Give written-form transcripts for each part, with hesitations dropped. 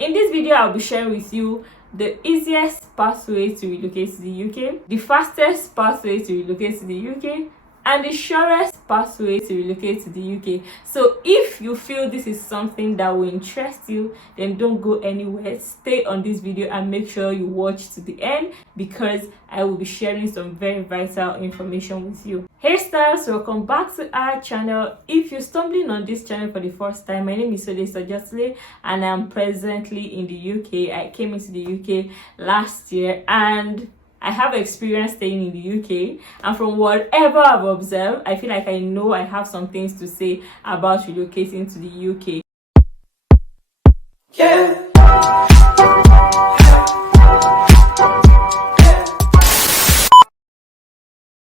In this video, I'll be sharing with you the easiest pathway to relocate to the UK, the fastest pathway to relocate to the UK, and the surest pathway to relocate to the UK. So if you feel this is something that will interest you, then don't go anywhere. Stay on this video and make sure you watch to the end, because I will be sharing some very vital information with you. Hey stars, welcome back to our channel. If you're stumbling on this channel for the first time, my name is Sojatli and I'm presently in the UK. I came into the UK last year and I have experience staying in the UK, and from whatever I've observed, I feel like I know I have some things to say about relocating to the UK.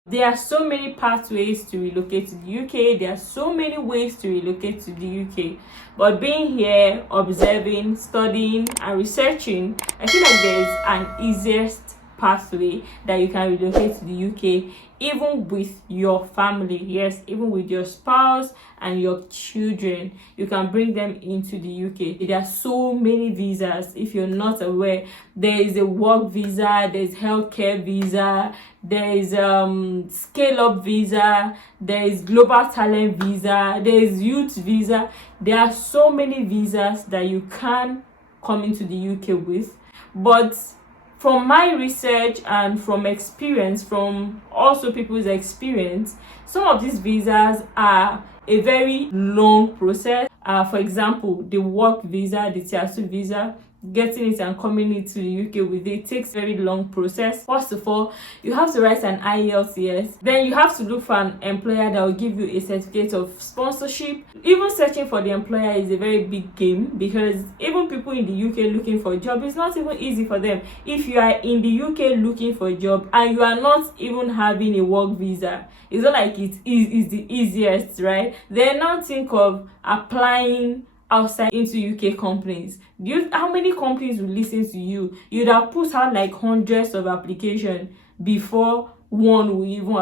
There are so many pathways to relocate to the UK. There are so many ways to relocate to the UK. But being here, observing, studying, and researching, I feel like there's an easiest pathway that you can relocate to the UK, even with your family. Yes, even with your spouse and your children, you can bring them into the UK. There are so many visas. If you're not aware, there is a work visa, there's healthcare visa, there is scale up visa, there is global talent visa, there is youth visa. There are so many visas that you can come into the UK with. But from my research and from experience, from also people's experience, some of these visas are a very long process. For example, the work visa, the Tier 2 visa, getting it and coming into the UK with it takes a very long process. First of all, you have to write an IELTS. Then you have to look for an employer that will give you a certificate of sponsorship. Even searching for the employer is a very big game, because even people in the UK looking for a job, it's not even easy for them. If you are in the UK looking for a job and you are not even having a work visa, it's not like it is the easiest, right? Then now think of applying outside into UK companies. How many companies will listen to you? You'd have put out like hundreds of applications before one will even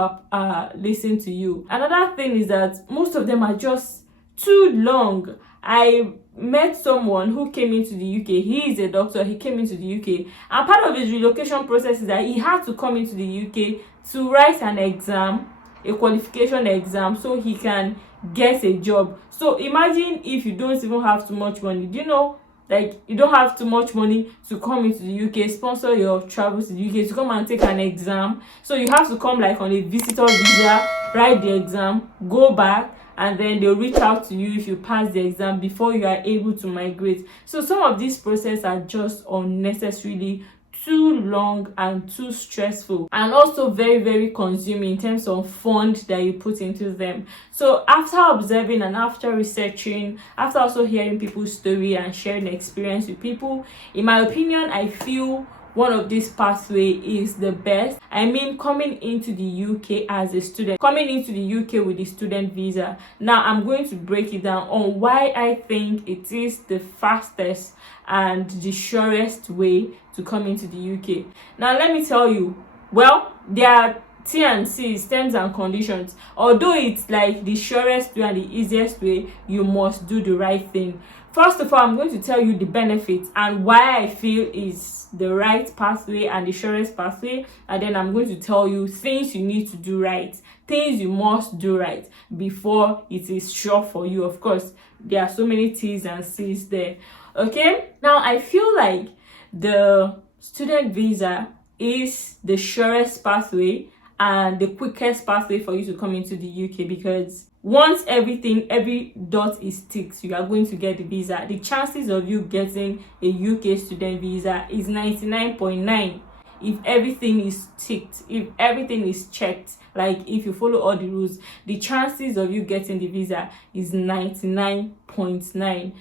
listen to you. Another thing is that most of them are just too long. I met someone who came into the UK. He is a doctor. He came into the UK, and part of his relocation process is that he had to come into the UK to write an exam, a qualification exam, so he can get a job. So imagine if you don't even have too much money. Do you know, like, you don't have too much money to come into the UK, sponsor your travels to the UK, to come and take an exam. So you have to come like on a visitor visa, write the exam, go back, and then they'll reach out to you if you pass the exam before you are able to migrate. So some of these processes are just unnecessarily too long and too stressful, and also very, very consuming in terms of funds that you put into them. So after observing and after researching, after also hearing people's story and sharing experience with people, in my opinion, I feel one of these pathway is the best. I mean, coming into the UK as a student, coming into the UK with the student visa. Now I'm going to break it down on why I think it is the fastest and the surest way to come into the UK. Now let me tell you, well, there are T&Cs, terms and conditions. Although it's like the surest way and the easiest way, you must do the right thing. First of all, I'm going to tell you the benefits and why I feel is the right pathway and the surest pathway, and then I'm going to tell you things you need to do right, things you must do right before it is sure for you. Of course, there are so many T's and C's there. Okay, now I feel like the student visa is the surest pathway and the quickest pathway for you to come into the UK, because once every dot is ticked, you are going to get the visa. The chances of you getting a UK student visa is 99.9 if everything is ticked, if everything is checked, like if you follow all the rules. The chances of you getting the visa is 99.9.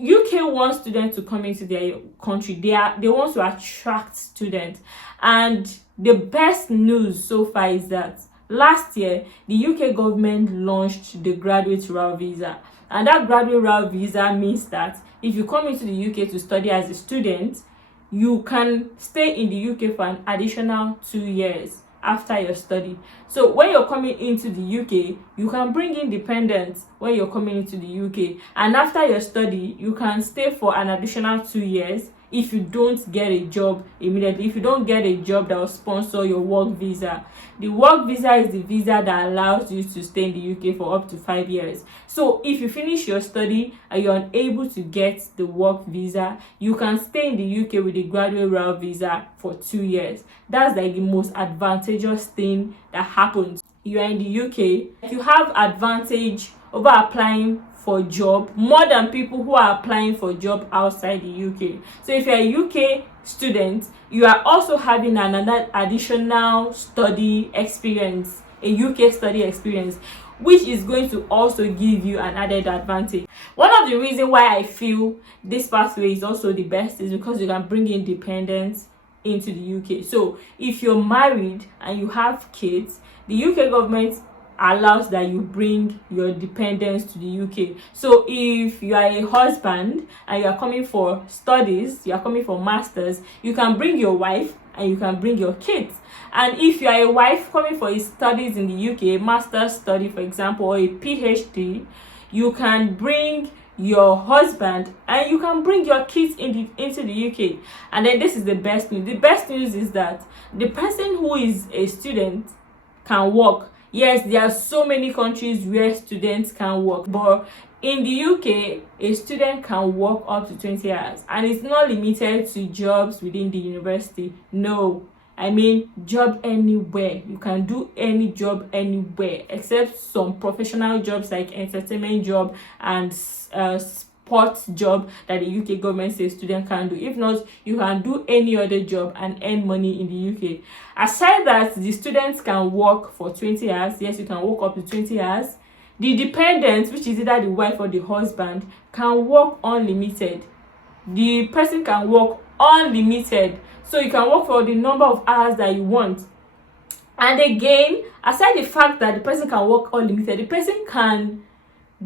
UK wants students to come into their country. They want to attract students, and the best news so far is that last year the UK government launched the graduate route visa, and that graduate route visa means that if you come into the UK to study as a student, you can stay in the UK for an additional 2 years after your study. So when you're coming into the UK, you can bring in dependents when you're coming into the UK. And after your study, you can stay for an additional 2 years if you don't get a job immediately. If you don't get a job that will sponsor your work visa. The work visa is the visa that allows you to stay in the UK for up to 5 years. So if you finish your study and you're unable to get the work visa, you can stay in the UK with the graduate route visa for 2 years. That's like the most advantageous thing that happens. You are in the UK, you have advantage over applying for job more than people who are applying for job outside the UK. So if you're a UK student, you are also having another additional study experience, a UK study experience, which is going to also give you an added advantage. One of the reasons why I feel this pathway is also the best is because you can bring independence into the UK. So if you're married and you have kids, the UK government allows that you bring your dependents to the UK. So if you are a husband and you are coming for studies, you are coming for masters, you can bring your wife and you can bring your kids. And if you are a wife coming for studies in the UK, master's study for example, or a PhD, you can bring your husband and you can bring your kids into the UK. And then this is the best news. The best news is that the person who is a student can work. Yes, there are so many countries where students can work, but in the UK, a student can work up to 20 hours, and it's not limited to jobs within the university. No, I mean job anywhere. You can do any job anywhere except some professional jobs like entertainment job and sports job that the UK government says student can do. If not, you can do any other job and earn money in the UK. Aside that, the students can work for 20 hours. Yes, you can work up to 20 hours. The dependent, which is either the wife or the husband, can work unlimited. The person can work unlimited. So you can work for the number of hours that you want. And again, aside the fact that the person can work unlimited, the person can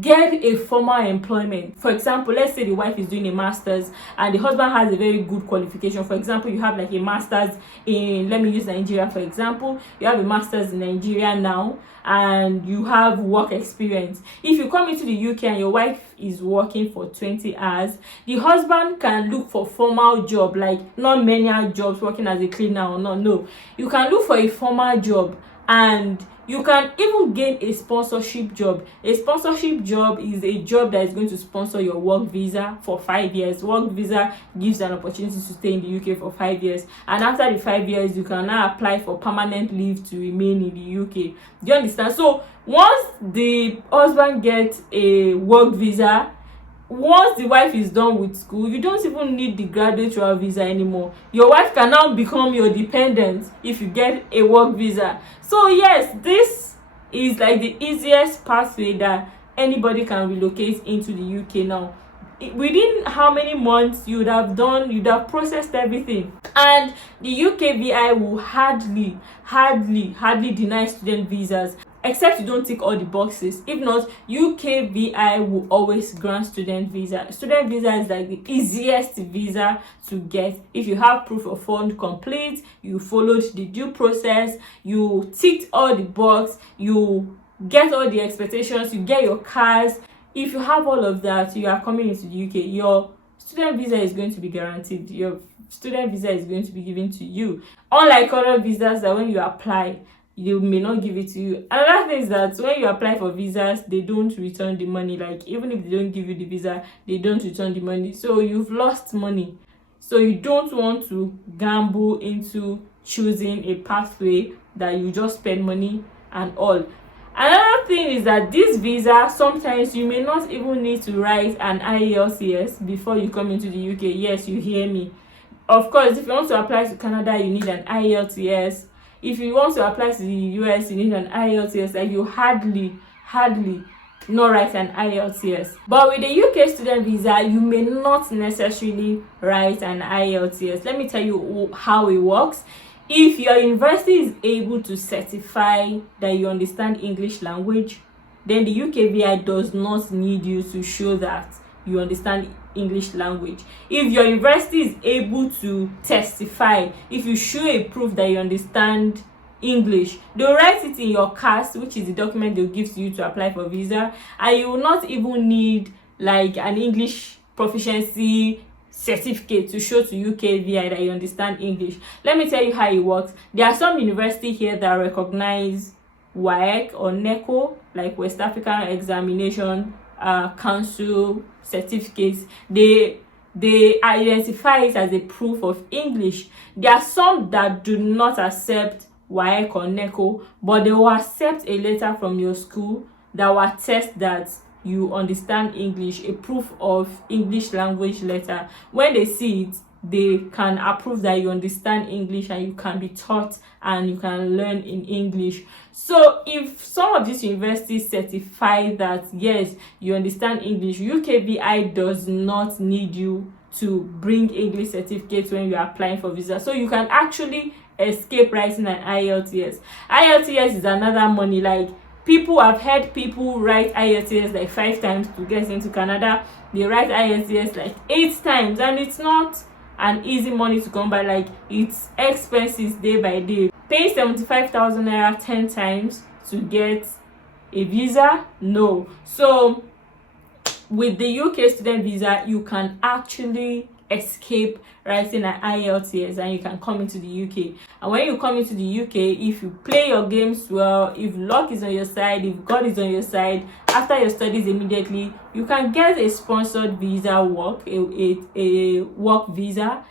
get a formal employment. For example, let's say the wife is doing a master's and the husband has a very good qualification. For example, you have like a master's in, let me use Nigeria for example, you have a master's in Nigeria now and you have work experience. If you come into the UK and your wife is working for 20 hours, the husband can look for formal job, like not manual jobs, working as a cleaner or not. No, you can look for a formal job and you can even gain a sponsorship job. A sponsorship job is a job that is going to sponsor your work visa for 5 years. Work visa gives an opportunity to stay in the UK for 5 years. And after the 5 years, you can now apply for permanent leave to remain in the UK. Do you understand? So once the husband gets a work visa, once the wife is done with school, you don't even need the graduate route visa anymore. Your wife can now become your dependent if you get a work visa. So yes, this is like the easiest pathway that anybody can relocate into the UK now. Within how many months you'd have processed everything, and the UK VI will hardly deny student visas, except you don't tick all the boxes. If not, UK VI will always grant student visa. Student visa is like the easiest visa to get. If you have proof of fund complete, you followed the due process, you ticked all the boxes, you get all the expectations, you get your cars. If you have all of that, you are coming into the UK, your student visa is going to be guaranteed. Your student visa is going to be given to you. Unlike other visas that when you apply, they may not give it to you. Another thing is that when you apply for visas, they don't return the money. Like even if they don't give you the visa, they don't return the money. So you've lost money. So you don't want to gamble into choosing a pathway that you just spend money and all. Another thing is that this visa, sometimes you may not even need to write an IELTS before you come into the UK. Yes, you hear me. Of course, if you want to apply to Canada, you need an IELTS. If you want to apply to the US, you need an IELTS. Like you hardly not write an IELTS. But with the UK student visa, you may not necessarily write an IELTS. Let me tell you how it works. If your university is able to certify that you understand English language, then the UK VI does not need you to show that you understand English language. If your university is able to testify, if you show a proof that you understand English. They'll write it in your CAS, which is the document they'll give to you to apply for visa, and you will not even need like an English proficiency certificate to show to UKVI that you understand English. Let me tell you how it works. There are some universities here that recognize WAEC or NECO, like West African Examination Council certificates. They identify it as a proof of English. There are some that do not accept WAEC or NECO, but they will accept a letter from your school that will attest that you understand English, a proof of English language letter. When they see it, they can approve that you understand English and you can be taught and you can learn in English. So if some of these universities certify that yes, you understand English, UKVI does not need you to bring English certificates when you are applying for visa. So you can actually escape writing an IELTS. IELTS is another money. Like, I've heard people write IELTS like 5 times to get into Canada. They write IELTS like 8 times, and it's not an easy money to come by. Like, it's expenses day by day. Paying 75,000 naira 10 times to get a visa? No. So with the UK student visa, you can actually escape writing an IELTS and you can come into the UK. And when you come into the UK, if you play your games well, if luck is on your side, if God is on your side, after your studies immediately, you can get a sponsored visa work, a work visa.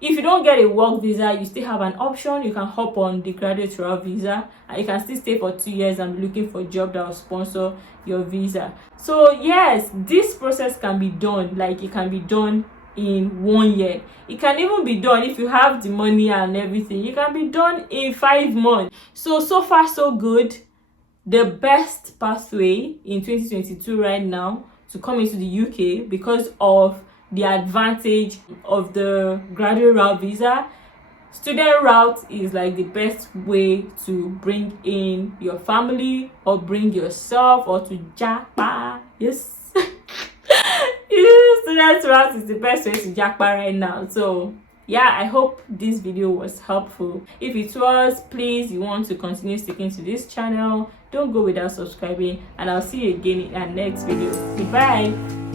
If you don't get a work visa, you still have an option. You can hop on the graduate route visa and you can still stay for 2 years and be looking for a job that will sponsor your visa. So yes, this process can be done. Like, it can be done in 1 year. It can even be done, if you have the money and everything, it can be done in 5 months. So far so good. The best pathway in 2022 right now to come into the UK, because of the advantage of the graduate route visa, student route is like the best way to bring in your family or bring yourself or to japa. Yes. Student route is the best way to japa right now. So yeah, I hope this video was helpful. If it was, please, you want to continue sticking to this channel, don't go without subscribing, and I'll see you again in our next video. Goodbye.